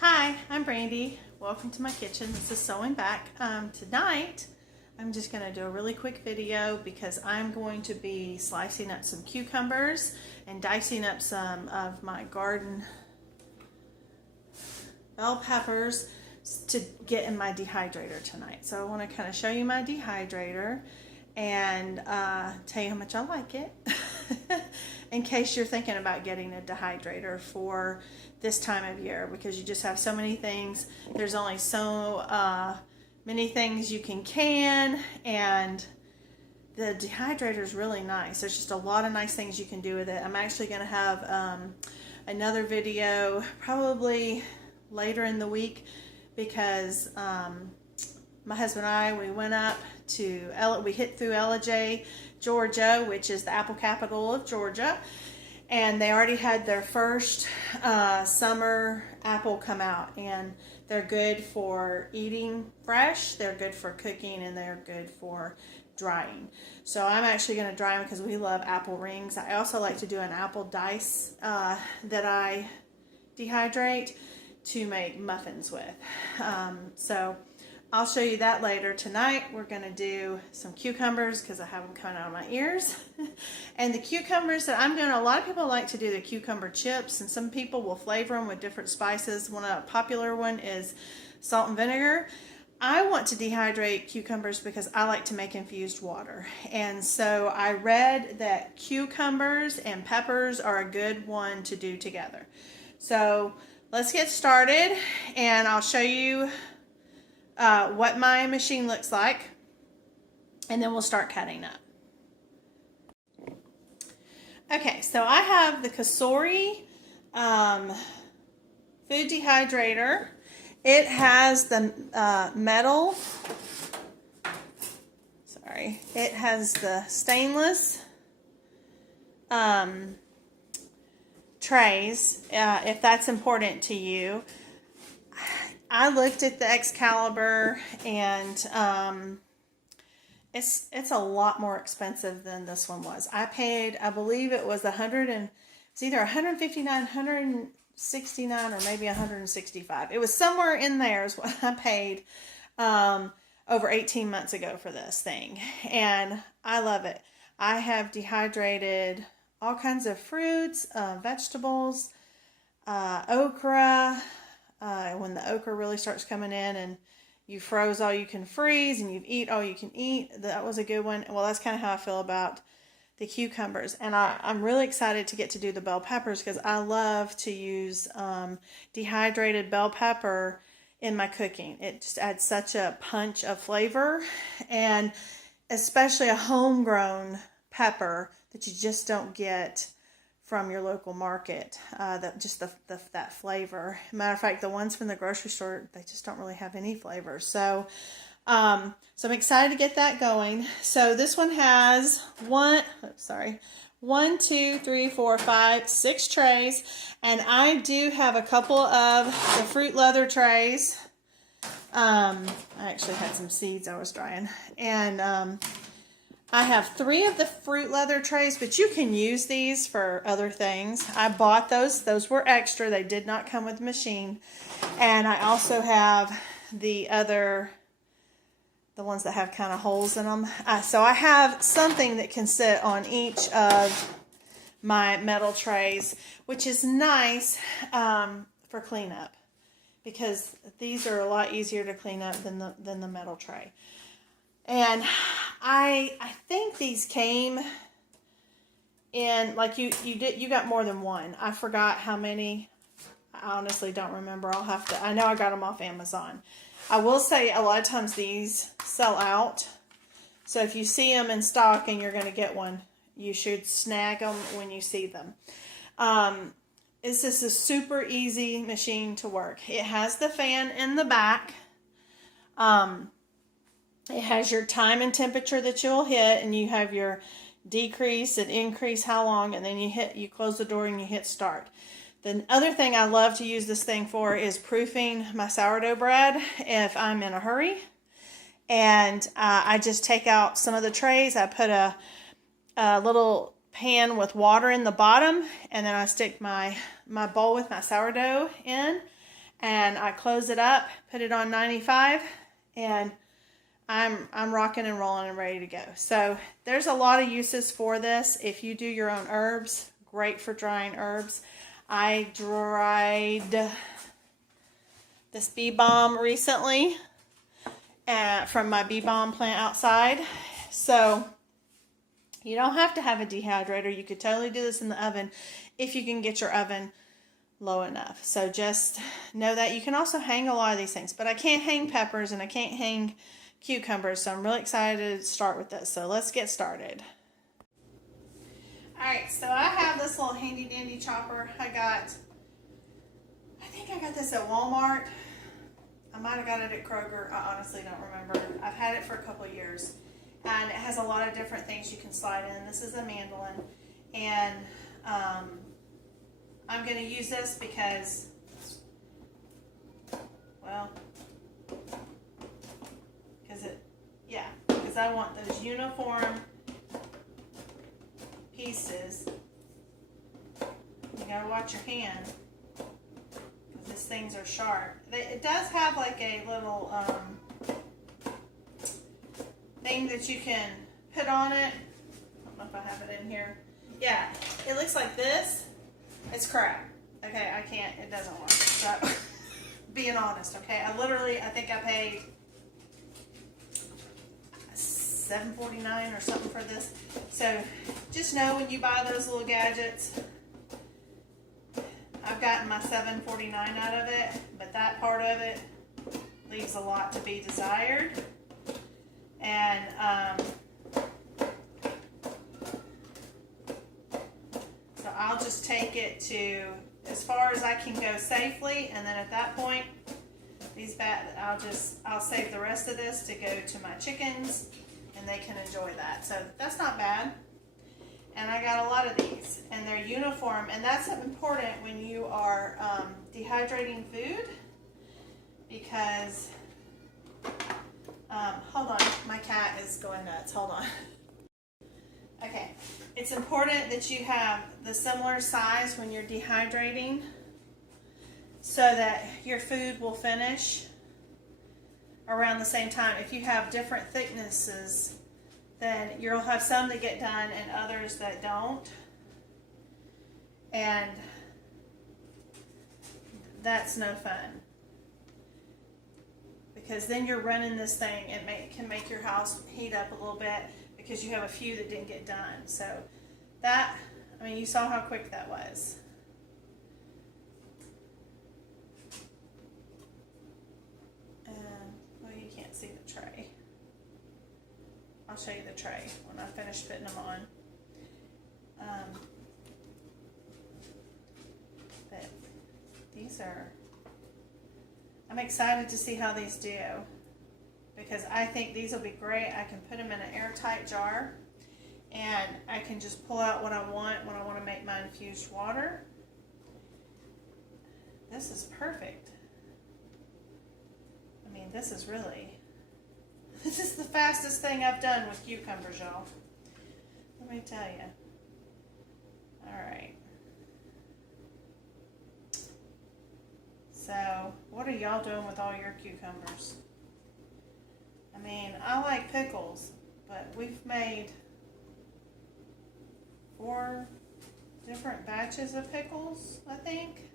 Hi, I'm Brandy. Welcome to my kitchen. This is Sewing Back. Tonight, I'm just going to do a really quick video because I'm going to be slicing up some cucumbers and dicing up some of my garden bell peppers to get in my dehydrator tonight. So I want to kind of show you my dehydrator and tell you how much I like it in case you're thinking about getting a dehydrator for this time of year, because you just have so many things. There's only so many things you can, and the dehydrator is really nice. There's just a lot of nice things you can do with it. I'm actually going to have another video probably later in the week because my husband and I, we went up to, we hit through Ellijay, Georgia, which is the apple capital of Georgia. And they already had their first summer apple come out, and they're good for eating fresh, they're good for cooking, and they're good for drying. So I'm actually going to dry them because we love apple rings. I also like to do an apple dice that I dehydrate to make muffins with. So I'll show you that later. Tonight we're going to do some cucumbers because I have them coming out of my ears. And the cucumbers that I'm doing, a lot of people like to do the cucumber chips, and some people will flavor them with different spices. One popular one is salt and vinegar. I want to dehydrate cucumbers because I like to make infused water. And so I read that cucumbers and peppers are a good one to do together. So let's get started, and I'll show you what my machine looks like, and then we'll start cutting up. Okay, so I have the Kasori food dehydrator. It has the it has the stainless trays, if that's important to you. I looked at the Excalibur, and it's a lot more expensive than this one was. I paid, I believe it was it's either 159, 169, or maybe 165. It was somewhere in there is what I paid over 18 months ago for this thing, and I love it. I have dehydrated all kinds of fruits, vegetables, okra. When the okra really starts coming in, and you froze all you can freeze, and you eat all you can eat. That was a good one. Well, that's kind of how I feel about the cucumbers. And I'm really excited to get to do the bell peppers because I love to use dehydrated bell pepper in my cooking. It just adds such a punch of flavor, and especially a homegrown pepper that you just don't get from your local market, that flavor. Matter of fact, the ones from the grocery store, they just don't really have any flavor. So I'm excited to get that going. So this one has 6 trays, and I do have a couple of the fruit leather trays. I actually had some seeds I was drying, and I have 3 of the fruit leather trays, but you can use these for other things. I bought those. Those were extra. They did not come with the machine. And I also have the ones that have kind of holes in them. So I have something that can sit on each of my metal trays, which is nice for cleanup, because these are a lot easier to clean up than the metal tray. And I think these came in, like, you got more than one. I forgot how many. I honestly don't remember. I know I got them off Amazon. I will say a lot of times these sell out. So if you see them in stock and you're going to get one, you should snag them when you see them. It's just a super easy machine to work. It has the fan in the back. It has your time and temperature that you'll hit, and you have your decrease and increase how long, and then you close the door and you hit start. The other thing I love to use this thing for is proofing my sourdough bread if I'm in a hurry. And I just take out some of the trays. I put a little pan with water in the bottom, and then I stick my bowl with my sourdough in, and I close it up, put it on 95, and I'm rocking and rolling and ready to go. So there's a lot of uses for this. If you do your own herbs, great for drying herbs. I dried this bee balm recently from my bee balm plant outside. So you don't have to have a dehydrator. You could totally do this in the oven if you can get your oven low enough. So just know that. You can also hang a lot of these things, but I can't hang peppers and I can't hang cucumbers, so I'm really excited to start with this. So let's get started. Alright, so I have this little handy dandy chopper I think I got this at Walmart. I might have got it at Kroger. I honestly don't remember. I've had it for a couple of years, and it has a lot of different things you can slide in. This is a mandolin, and I'm going to use this because, well, because I want those uniform pieces. You gotta watch your hand, because these things are sharp. It does have like a little thing that you can put on it. I don't know if I have it in here. Yeah, it looks like this. It's crap. Okay, it doesn't work. So, being honest, okay? I think I paid $7.49 or something for this. So just know when you buy those little gadgets, I've gotten my $7.49 out of it, but that part of it leaves a lot to be desired. And so I'll just take it to as far as I can go safely, and then at that point, I'll save the rest of this to go to my chickens, and they can enjoy that. So that's not bad. And I got a lot of these, and they're uniform, and that's important when you are dehydrating food, because hold on, my cat is going nuts. Hold on. Okay, it's important that you have the similar size when you're dehydrating, so that your food will finish around the same time. If you have different thicknesses, then you'll have some that get done and others that don't. And that's no fun, because then you're running this thing, and it can make your house heat up a little bit because you have a few that didn't get done. So you saw how quick that was. You can't see the tray. I'll show you the tray when I finish putting them on. But I'm excited to see how these do, because I think these will be great. I can put them in an airtight jar, and I can just pull out what I want when I want to make my infused water. This is perfect. This is the fastest thing I've done with cucumbers, y'all. Let me tell you. Alright. So, what are y'all doing with all your cucumbers? I like pickles, but we've made 4 different batches of pickles, I think.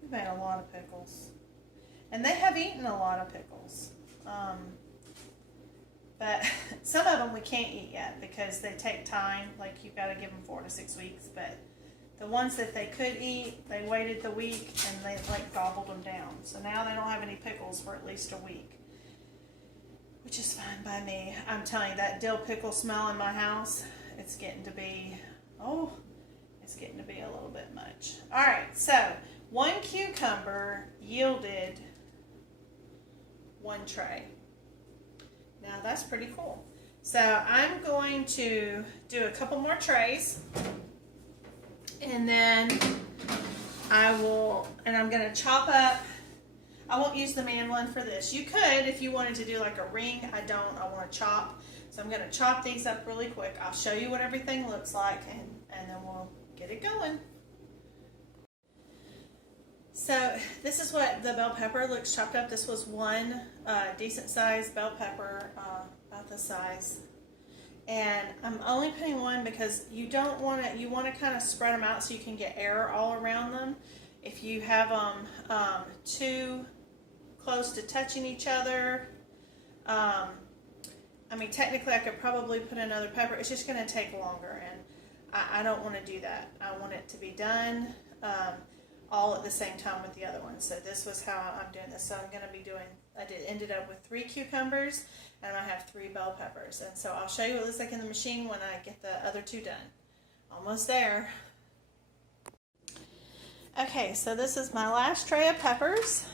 We've made a lot of pickles. And they have eaten a lot of pickles. But some of them we can't eat yet because they take time. Like, you've got to give them 4 to 6 weeks. But the ones that they could eat, they waited the week and they gobbled them down. So now they don't have any pickles for at least a week, which is fine by me. I'm telling you, that dill pickle smell in my house, it's getting to be a little bit much. All right, so 1 cucumber yielded 1 tray. Now that's pretty cool. So I'm going to do a couple more trays, and then I'm going to chop up. I won't use the mandolin for this. You could if you wanted to do like a ring. I don't. I want to chop. So I'm going to chop these up really quick. I'll show you what everything looks like, and then we'll get it going. So this is what the bell pepper looks chopped up. This was one decent sized bell pepper, about the size. And I'm only putting one because you don't want to, you want to kind of spread them out so you can get air all around them. If you have them too close to touching each other, I mean, technically I could probably put another pepper. It's just going to take longer, and I don't want to do that. I want it to be done all at the same time with the other one. So this was how I'm doing this. So I'm going to be doing, ended up with 3 cucumbers, and I have 3 bell peppers. And so I'll show you what it looks like in the machine when I get the other 2 done. Almost there. Okay, so this is my last tray of peppers.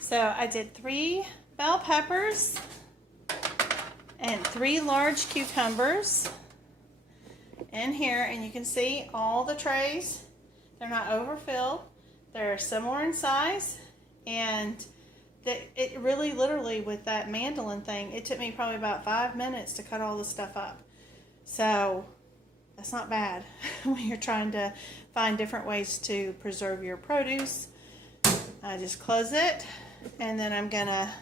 So I did 3 bell peppers and 3 large cucumbers in here, and you can see all the trays. They're not overfilled. They're similar in size, and it really, literally, with that mandolin thing, it took me probably about 5 minutes to cut all this stuff up. So that's not bad when you're trying to find different ways to preserve your produce. I just close it, and then I'm gonna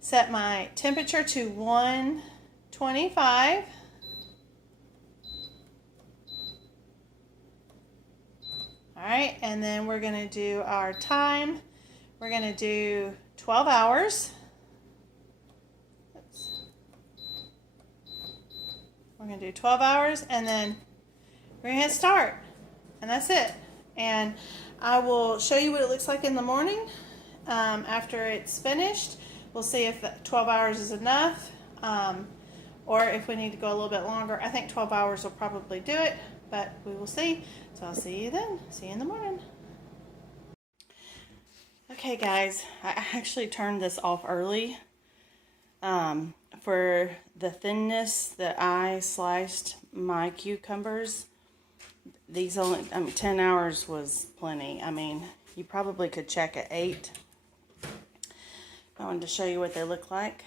set my temperature to 125. All right, and then we're gonna do our time. We're gonna do 12 hours. Oops. We're gonna do 12 hours, and then we're gonna hit start, and that's it. And I will show you what it looks like in the morning after it's finished. We'll see if 12 hours is enough, or if we need to go a little bit longer. I think 12 hours will probably do it, but we will see. So I'll see you then. See you in the morning. Okay, guys, I actually turned this off early for the thinness that I sliced my cucumbers. These only, 10 hours was plenty. I mean, you probably could check at 8. I wanted to show you what they look like.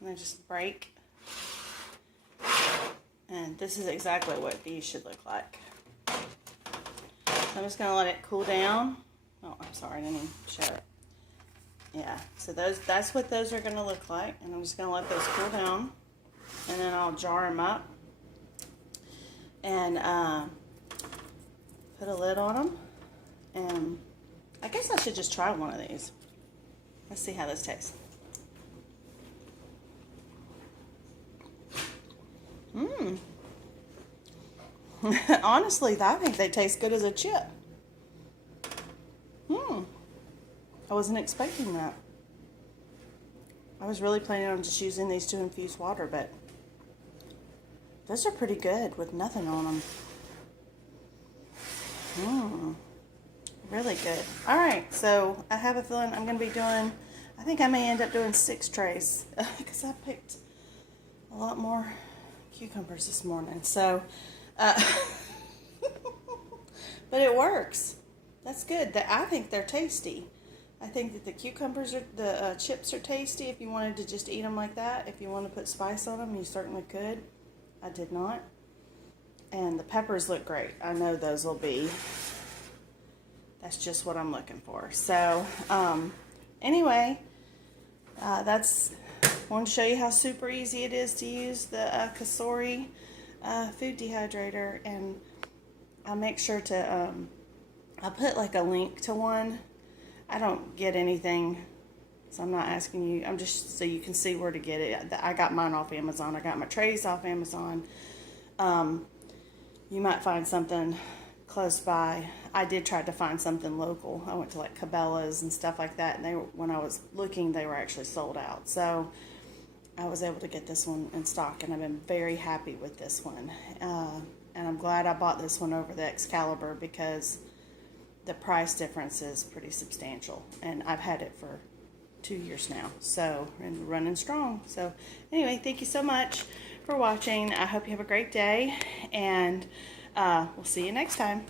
And they just break. And this is exactly what these should look like. So I'm just going to let it cool down. Oh, I'm sorry, I didn't even show it. Yeah, so that's what those are going to look like. And I'm just going to let those cool down. And then I'll jar them up. And put a lid on them. And I guess I should just try one of these. Let's see how this tastes. Honestly, I think they taste good as a chip. I wasn't expecting that. I was really planning on just using these to infuse water, but those are pretty good with nothing on them. Really good. Alright, so I have a feeling I'm going to be doing, I think I may end up doing 6 trays because I picked a lot more cucumbers this morning. So, but it works. That's good. I think they're tasty. I think that the cucumbers are, the chips are tasty if you wanted to just eat them like that. If you want to put spice on them, you certainly could. I did not. And the peppers look great. I know those will be, that's just what I'm looking for. So, anyway, that's, I wanted to show you how super easy it is to use the Kasori food dehydrator. And I'll make sure to, I'll put like a link to one. I don't get anything, so I'm not asking you. I'm just so you can see where to get it. I got mine off Amazon. I got my trays off Amazon. You might find something close by. I did try to find something local. I went to like Cabela's and stuff like that, and they were, when I was looking, they were actually sold out. So I was able to get this one in stock, and I've been very happy with this one. And I'm glad I bought this one over the Excalibur because the price difference is pretty substantial, and I've had it for 2 years now, so, and running strong. So anyway, thank you so much for watching. I hope you have a great day, and we'll see you next time.